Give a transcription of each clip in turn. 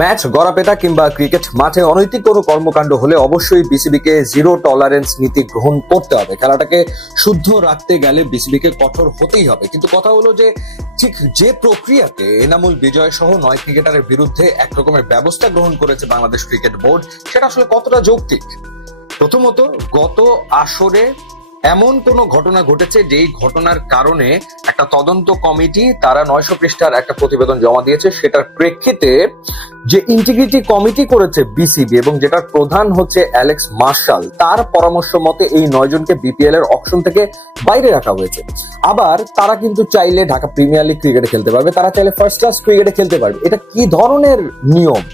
Match গড়াপেটা কিংবা cricket মাঠে অনৈতিক কোনো কর্মকাণ্ড হলে অবশ্যই বিসিবিকে জিরো টলারেন্স নীতি গ্রহণ করতে হবে। খেলাটাকে শুদ্ধ রাখতে গেলে বিসিবিকে কঠোর হতেই হবে। কিন্তু কথা হলো যে ঠিক যে প্রক্রিয়াতে এনামুল বিজয় সহ 9 ক্রিকেটারের বিরুদ্ধে একরকমের ব্যবস্থা গ্রহণ করেছে বাংলাদেশ ক্রিকেট বোর্ড, সেটা আসলে কতটা যৌক্তিক? প্রথমত, গত আসরে এমন কোন ঘটনা ঘটেছে যেই ঘটনার কারণে একটা তদন্ত কমিটি তারা 900 পৃষ্ঠার একটা প্রতিবেদন জমা দিয়েছে, সেটার প্রেক্ষিতে যে ইন্টিগ্রিটি কমিটি করেছে বিসিবি এবং যেটার প্রধান হচ্ছে অ্যালেক্স মার্শাল, তার পরামর্শ মতে এই 9 জনকে বিপিএল এর অকশন থেকে বাইরে রাখা হয়েছে। আবার তারা কিন্তু চাইলে ঢাকা প্রিমিয়ার লিগ ক্রিকেটে খেলতে পারবে, তারা চাইলে ফার্স্ট ক্লাস ক্রিকেটে খেলতে পারবে। এটা কি ধরনের নিয়ম?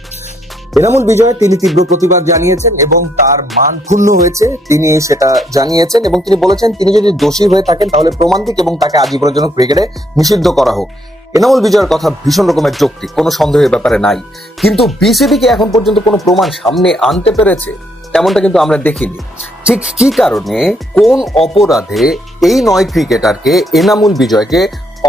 এনামুল বিজয় তিনি তীব্র প্রতিবাদ জানিয়েছেন এবং তার মান ক্ষুণ্ণ হয়েছে, তিনি সেটা জানিয়েছেন এবং তিনি বলেছেন তিনি যদি দোষী হয়ে থাকেন তাহলে প্রমাণ দিক এবং তাকে আজীবনের জন্য ক্রিকেটে নিষিদ্ধ করা হোক। এনামুল বিজয়ের কথা ভীষণ রকমের যৌক্তিক, কোনো সন্দেহের ব্যাপারে নাই। কিন্তু বিসিবি কি এখন পর্যন্ত কোনো প্রমাণ সামনে আনতে পেরেছে? তেমনটা কিন্তু আমরা দেখিনি। ঠিক কি কারণে, কোন অপরাধে এই 9 ক্রিকেটারকে, এনামুল বিজয়কে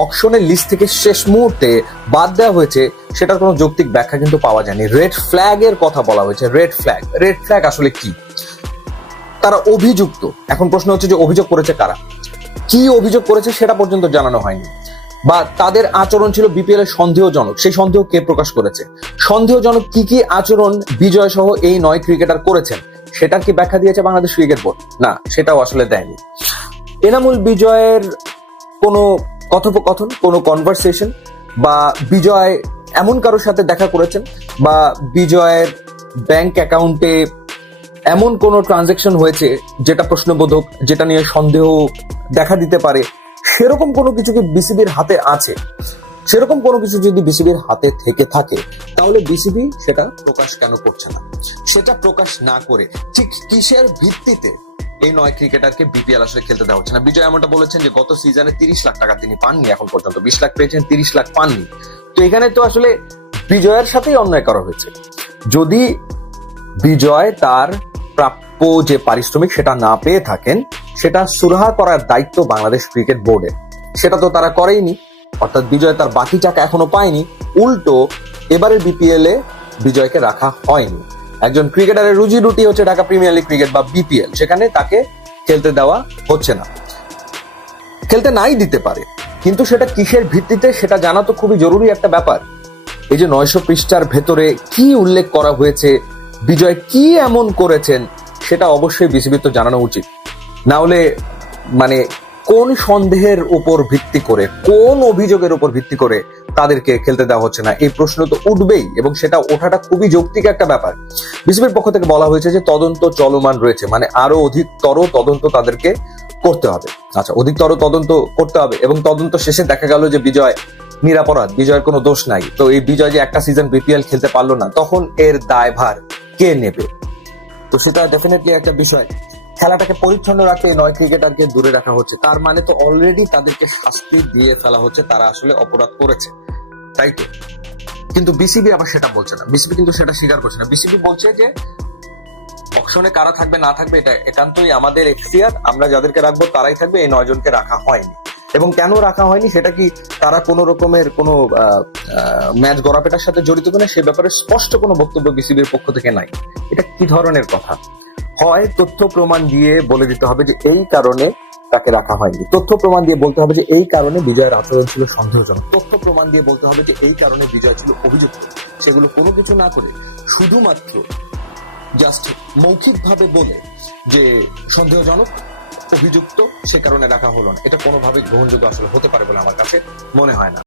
অকশনের লিস্ট থেকে শেষ মুহূর্তে বাদ দেওয়া হয়েছে, সেটার কোনো যৌক্তিক ব্যাখ্যা কিন্তু পাওয়া যায়নি। রেড ফ্ল্যাগ এর কথা বলা হয়েছে। রেড ফ্ল্যাগ আসলে কি? তারা অভিযুক্ত। এখন প্রশ্ন হচ্ছে যে অভিযোগ করেছে কারা, কি অভিযোগ করেছে সেটা পর্যন্ত জানানো হয়নি। বা তাদের আচরণ ছিল বিপিএল এর সন্দেহজনক, সেই সন্দেহ কে প্রকাশ করেছে? সন্দেহজনক কি কি আচরণ বিজয় সহ এই 9 ক্রিকেটার করেছেন সেটার কি ব্যাখ্যা দিয়েছে বাংলাদেশ ক্রিকেট বোর্ড? না, সেটাও আসলে দেয়নি। এনামুল বিজয়ের কোনো কথোপকথন, কোনো কনভারসেশন, বা বিজয় এমন কারোর সাথে দেখা করেছেন, বা বিজয়ের ব্যাংক অ্যাকাউন্টে এমন কোনো ট্রানজাকশন হয়েছে যেটা প্রশ্নবোধক, যেটা নিয়ে সন্দেহ দেখা দিতে পারে, সেরকম কোনো কিছু কি বিসিবির হাতে আছে? সেরকম কোনো কিছু যদি বিসিবির হাতে থেকে থাকে তাহলে বিসিবি সেটা প্রকাশ কেন করছে না? সেটা প্রকাশ না করে ঠিক কিসের ভিত্তিতে এই 9 ক্রিকেটারকে বিপিএল আসলে খেলতে দেওয়া হচ্ছে না? বিজয় এমনটা বলেছেন যে গত সিজনে 30 লাখ টাকা তিনি পাননি, এখন পর্যন্ত 20 লাখ পেয়েছেন, 30 লাখ পাননি। তো এখানে তো আসলে বিজয়ের সাথেই অন্যায় করা হয়েছে। যদি বিজয় তার প্রাপ্য যে পারিশ্রমিক সেটা না পেয়ে থাকেন, সেটা সুরাহা করার দায়িত্ব বাংলাদেশ ক্রিকেট বোর্ডের। সেটা তো তারা করেইনি, অর্থাৎ বিজয় তার বাকি টাকা এখনো পায়নি। উল্টো এবারের বিপিএল এ বিজয়কে রাখা হয়নি। একজন ক্রিকেটারের রুজি রুটি হচ্ছে ঢাকা প্রিমিয়ার লিগ ক্রিকেট বা বিপিএল, সেখানে তাকে খেলতে দেওয়া হচ্ছে না। খেলতে নাই দিতে পারে, কিন্তু সেটা কিসের ভিত্তিতে সেটা জানা তো খুবই জরুরি একটা ব্যাপার। এই যে 900 পৃষ্ঠার ভেতরে কি উল্লেখ করা হয়েছে, বিজয় কি এমন করেছেন, সেটা অবশ্যই বিসিবি তো জানানো উচিত। না হলে মানে কোন সন্দেহের উপর ভিত্তি করে, কোন অভিযোগের উপর ভিত্তি করে তাদেরকে খেলতে দেওয়া হচ্ছে না, এই প্রশ্ন তো উঠবেই এবং সেটা ওঠাটা খুবই যৌক্তিক একটা ব্যাপার। বিসিবির পক্ষ থেকে বলা হয়েছে যে তদন্ত চলমান রয়েছে, মানে আরো অধিকতর তদন্ত তাদেরকে করতে হবে। আচ্ছা, অধিকতর তদন্ত করতে হবে এবং তদন্ত শেষে দেখা গেল যে বিজয় নিরাপরাধ, বিজয়ের কোনো দোষ নাই। তো এই বিজয় যে একটা সিজন বিপিএল খেলতে পারলো না, তখন এর দায়ভার কে নেবে? তো সেটা ডেফিনেটলি একটা বিষয়। খেলাটাকে পরিচ্ছন্ন রাখতে 9 ক্রিকেটারকে দূরে রাখা হচ্ছে, তার মানে তো অলরেডি তাদেরকে শাস্তি দিয়ে ফেলা হচ্ছে, তারা আসলে অপরাধ করেছে, তাই তো? কিন্তু বিসিবি আবার সেটা বলছে না, বিসিবি কিন্তু সেটা স্বীকার করছে না। বিসিবি বলছে যে অকশনে কারা থাকবে না থাকবে এটা একান্তই আমাদের এখতিয়ার, আমরা যাদেরকে রাখবো তারাই থাকবে, এই 9 জনকে রাখা হয়নি। এবং কেন রাখা হয়নি সেটা কি তারা কোনো রকমের কোনো ম্যাচ গড়াপেটার সাথে জড়িত কিনা সে ব্যাপারে স্পষ্ট কোনো বক্তব্য বিসিবির পক্ষ থেকে নাই। এটা কি ধরনের কথা? হয় তথ্য প্রমাণ দিয়ে বলে দিতে হবে যে এই কারণে তাকে রাখা হয়নি, তথ্য প্রমাণ দিয়ে বলতে হবে যে এই কারণে বিজয়ের আচরণ ছিল সন্দেহজনক, তথ্য প্রমাণ দিয়ে বলতে হবে যে এই কারণে বিজয় ছিল অভিযুক্ত। সেগুলো কোনো কিছু না করে শুধুমাত্র জাস্ট মৌখিকভাবে বলে যে সন্দেহজনক, অভিযুক্ত, সে কারণে রাখা হলো না, এটা কোনোভাবেই গ্রহণযোগ্য আসলে হতে পারে বলে আমার কাছে মনে হয় না।